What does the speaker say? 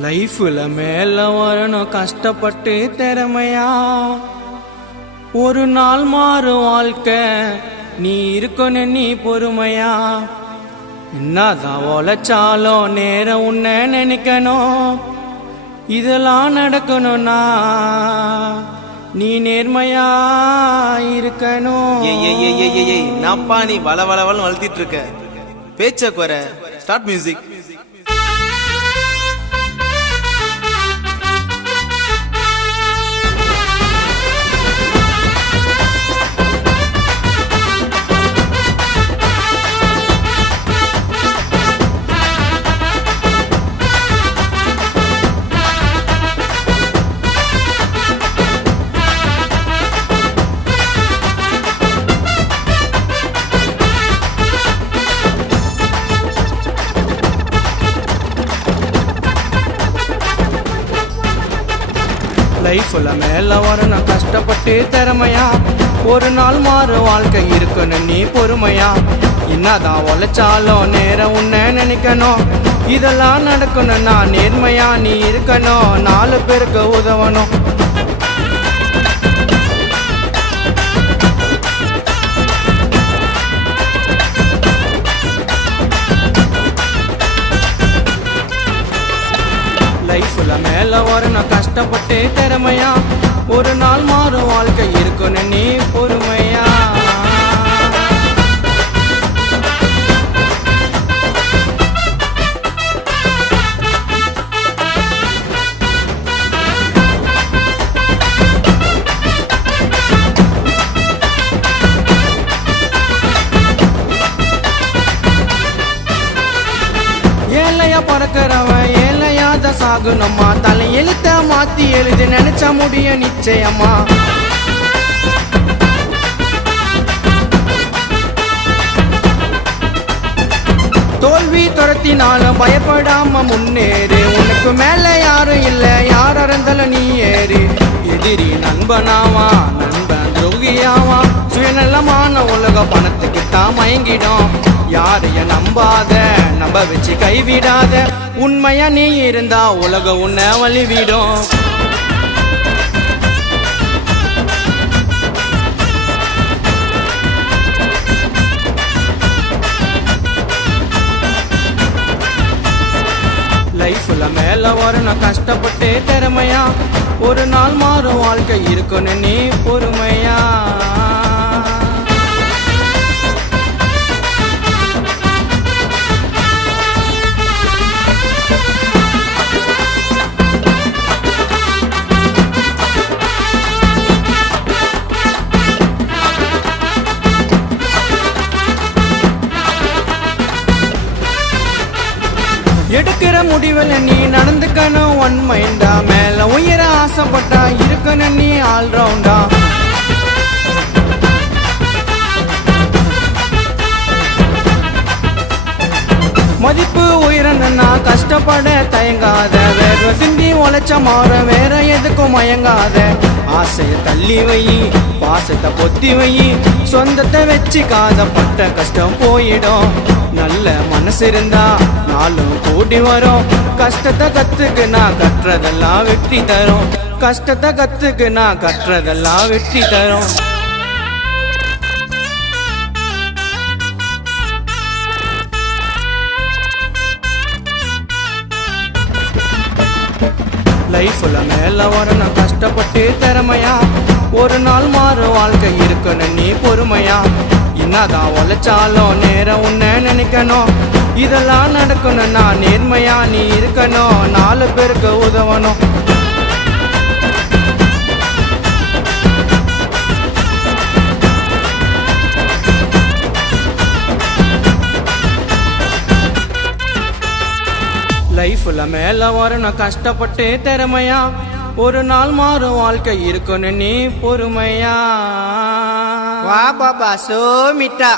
லைஃப்ல மேல வரணும் கஷ்டப்பட்டு திறமையா ஒரு நாள் மாறும் வாழ்க்கை நீ இருக்கணும் நீ பொறுமையா என்னதான் உழைச்சாலும் நேரம் உன்னை நினைக்கணும் இதெல்லாம் நடக்கணும்னா நீ நேர்மையா இருக்கணும். நாப்பா நீ வள வளவளன்னு வளர்த்திட்டு இருக்க பேச்ச குறை. Start music. லைஃப்ல மேல வரணும் கஷ்டப்பட்டு திறமையா ஒரு நாள் மாறும் வாழ்க்கை இருக்கணும் நீ பொறுமையா என்னதான் உழைச்சாலும் நேரம் உன்னை நினைக்கணும் இதெல்லாம் நடக்கணும்னா நேர்மையா நீ இருக்கணும் 4 பேருக்கு உதவணும். லைஃப்ல மேல வரணும் கஷ்டப்பட்டு திறமையா ஒரு நாள் மாறும் வாழ்க்கை இருக்கணும் நீ பொறுமையா. ஏழையா பறக்கிறவன் ஏழையாத சாகுனம்மா தலை எழுத்த மாத்தி எழுதி நினைச்ச முடிய நிச்சயமா. தோல்வி துரத்தினாலும் பயப்படாம முன்னேறு உனக்கு மேல யாரும் இல்ல யார் இருந்தாலும் நீ ஏறு. எதிரி நண்பனாவா நண்பன் துரோகியாவா சுயநலமான உலக பணத்துக்குத்தான் மயங்கிடும். யாரைய நம்பாத நம்ப வச்சு கைவிடாத உண்மையா நீ இருந்தா உலக உன்னை வழிவிடும். லைஃப்ல மேல வரணும் கஷ்டப்பட்டு திறமையா ஒரு நாள் மாறும் வாழ்க்கை இருக்கணும் நீ பொறுமையா. எடுக்கிற முடிவில் நீ நடந்துக்கணும் ஒன் மைண்டா மேல உயர ஆசைப்பட்டா இருக்கணும் நீ ஆல்ரவுண்டா. மதிப்பு உயரணும்னா கஷ்டப்பட தயங்காத வேற சிந்தி உழைச்ச மாற வேற எதுக்கும் மயங்காத. ஆசைய தள்ளி வை பாசத்தை பொத்தி வை சொந்தத்தை வச்சுக்காத பட்ட கஷ்டம் போயிடும். நல்ல மனசு இருந்தா நாளும் கூடி வரும். கஷ்டத்தை கத்துக்கு நான் கற்றதெல்லாம் வெற்றி தரும். கஷ்டத்தை கத்துக்கு நான் கற்றதெல்லாம் வெற்றி தரும். லைஃப்ல மேல வரணும் கஷ்டப்பட்டு திறமையா ஒரு நாள் மாறும் வாழ்க்கை இருக்கணும் நீ பொறுமையா. என்னதான் உழைச்சாலும் நேரம் உன்னை நினைக்கணும் இதெல்லாம் நடக்கணும்னா நேர்மையா நீ இருக்கணும் 4 பேருக்கு உதவணும். லைஃப்ல மேல வரணும் கஷ்டப்பட்டு திறமையா ஒரு நாள் மாறும் வாழ்க்கை இருக்கணும் நீ பொறுமையா. வா பாபா சோமிட்டா.